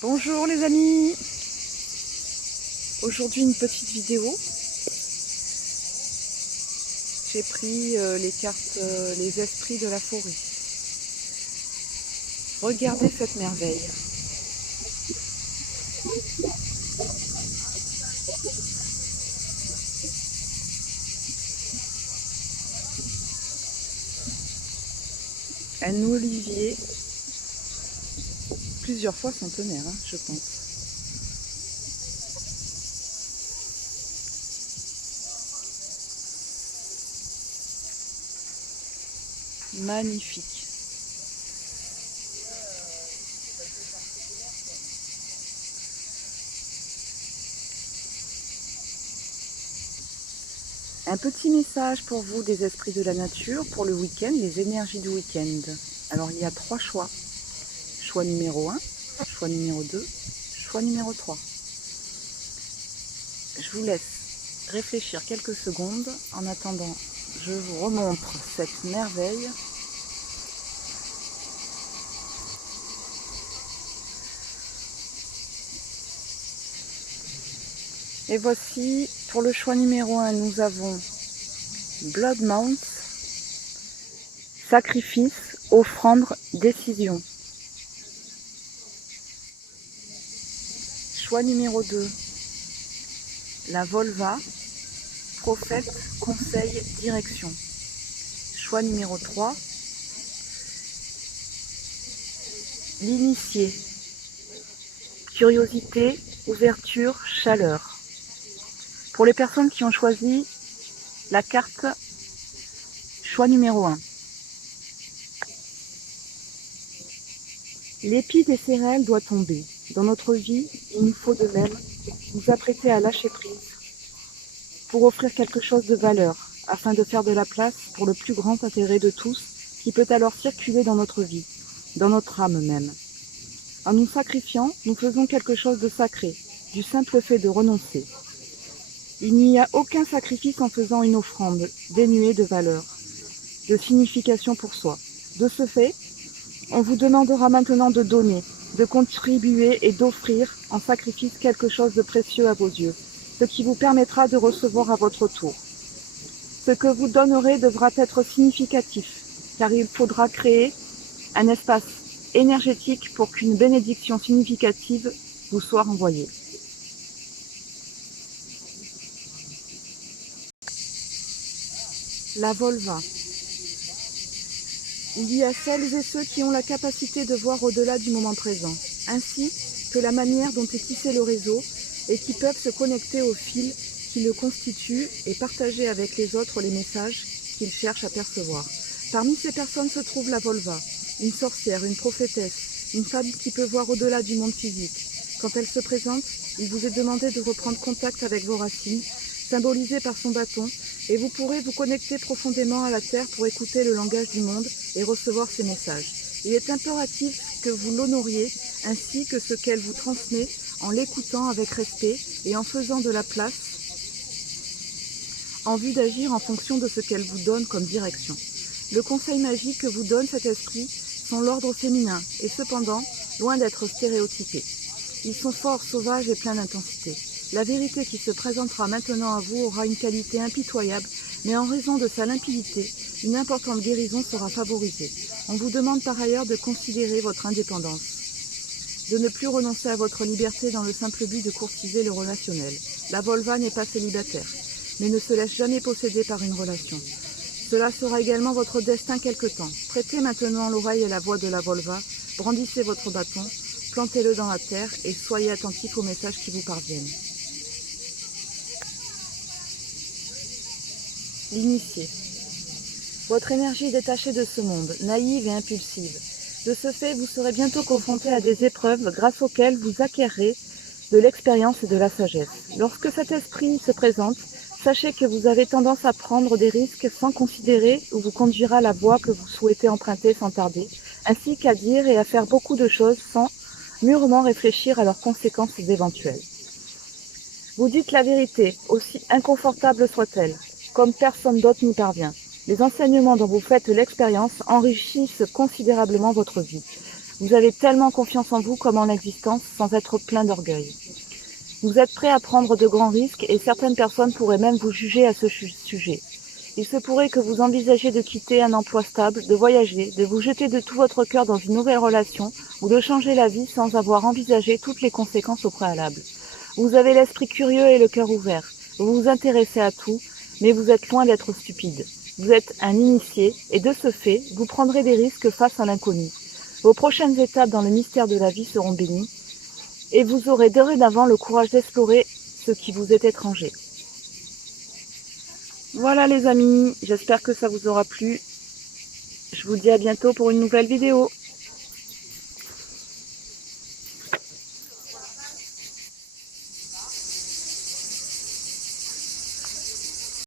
Bonjour les amis. Aujourd'hui une petite vidéo. J'ai pris les cartes, les esprits de la forêt. Regardez cette merveille. Un olivier, plusieurs fois centenaire, je pense. Magnifique. Un petit message pour vous des esprits de la nature pour le week-end, les énergies du week-end. Alors il y a 3 choix. Choix numéro 1, choix numéro 2, choix numéro 3. Je vous laisse réfléchir quelques secondes. En attendant, je vous remontre cette merveille. Et voici, pour le choix numéro 1, nous avons Blood Mount, sacrifice, offrande, décision. Choix numéro 2, la Volva, prophète, conseil, direction. Choix numéro 3, l'initié, curiosité, ouverture, chaleur. Pour les personnes qui ont choisi la carte choix numéro 1. L'épi des céréales doit tomber. Dans notre vie, il nous faut de même nous apprêter à lâcher prise pour offrir quelque chose de valeur, afin de faire de la place pour le plus grand intérêt de tous qui peut alors circuler dans notre vie, dans notre âme même. En nous sacrifiant, nous faisons quelque chose de sacré, du simple fait de renoncer. Il n'y a aucun sacrifice en faisant une offrande dénuée de valeur, de signification pour soi. De ce fait, on vous demandera maintenant de donner, de contribuer et d'offrir en sacrifice quelque chose de précieux à vos yeux, ce qui vous permettra de recevoir à votre tour. Ce que vous donnerez devra être significatif, car il faudra créer un espace énergétique pour qu'une bénédiction significative vous soit renvoyée. La Volva. Il y a celles et ceux qui ont la capacité de voir au-delà du moment présent, ainsi que la manière dont est tissé le réseau et qui peuvent se connecter au fil qui le constitue et partager avec les autres les messages qu'ils cherchent à percevoir. Parmi ces personnes se trouve la Volva, une sorcière, une prophétesse, une femme qui peut voir au-delà du monde physique. Quand elle se présente, il vous est demandé de reprendre contact avec vos racines, symbolisées par son bâton, et vous pourrez vous connecter profondément à la Terre pour écouter le langage du monde et recevoir ses messages. Il est impératif que vous l'honoriez ainsi que ce qu'elle vous transmet en l'écoutant avec respect et en faisant de la place en vue d'agir en fonction de ce qu'elle vous donne comme direction. Le conseil magique que vous donne cet esprit sont l'ordre féminin et cependant loin d'être stéréotypés. Ils sont forts, sauvages et pleins d'intensité. La vérité qui se présentera maintenant à vous aura une qualité impitoyable, mais en raison de sa limpidité, une importante guérison sera favorisée. On vous demande par ailleurs de considérer votre indépendance, de ne plus renoncer à votre liberté dans le simple but de courtiser le relationnel. La Volva n'est pas célibataire, mais ne se laisse jamais posséder par une relation. Cela sera également votre destin quelque temps. Prêtez maintenant l'oreille à la voix de la Volva, brandissez votre bâton, plantez-le dans la terre et soyez attentifs aux messages qui vous parviennent. L'initié. Votre énergie est détachée de ce monde, naïve et impulsive. De ce fait, vous serez bientôt confronté à des épreuves grâce auxquelles vous acquerrez de l'expérience et de la sagesse. Lorsque cet esprit se présente, sachez que vous avez tendance à prendre des risques sans considérer où vous conduira la voie que vous souhaitez emprunter sans tarder, ainsi qu'à dire et à faire beaucoup de choses sans mûrement réfléchir à leurs conséquences éventuelles. Vous dites la vérité, aussi inconfortable soit-elle, comme personne d'autre n'y parvient. Les enseignements dont vous faites l'expérience enrichissent considérablement votre vie. Vous avez tellement confiance en vous comme en l'existence sans être plein d'orgueil. Vous êtes prêt à prendre de grands risques et certaines personnes pourraient même vous juger à ce sujet. Il se pourrait que vous envisagiez de quitter un emploi stable, de voyager, de vous jeter de tout votre cœur dans une nouvelle relation ou de changer la vie sans avoir envisagé toutes les conséquences au préalable. Vous avez l'esprit curieux et le cœur ouvert. Vous vous intéressez à tout, mais vous êtes loin d'être stupide. Vous êtes un initié et de ce fait, vous prendrez des risques face à l'inconnu. Vos prochaines étapes dans le mystère de la vie seront bénies et vous aurez dorénavant le courage d'explorer ce qui vous est étranger. Voilà les amis, j'espère que ça vous aura plu. Je vous dis à bientôt pour une nouvelle vidéo.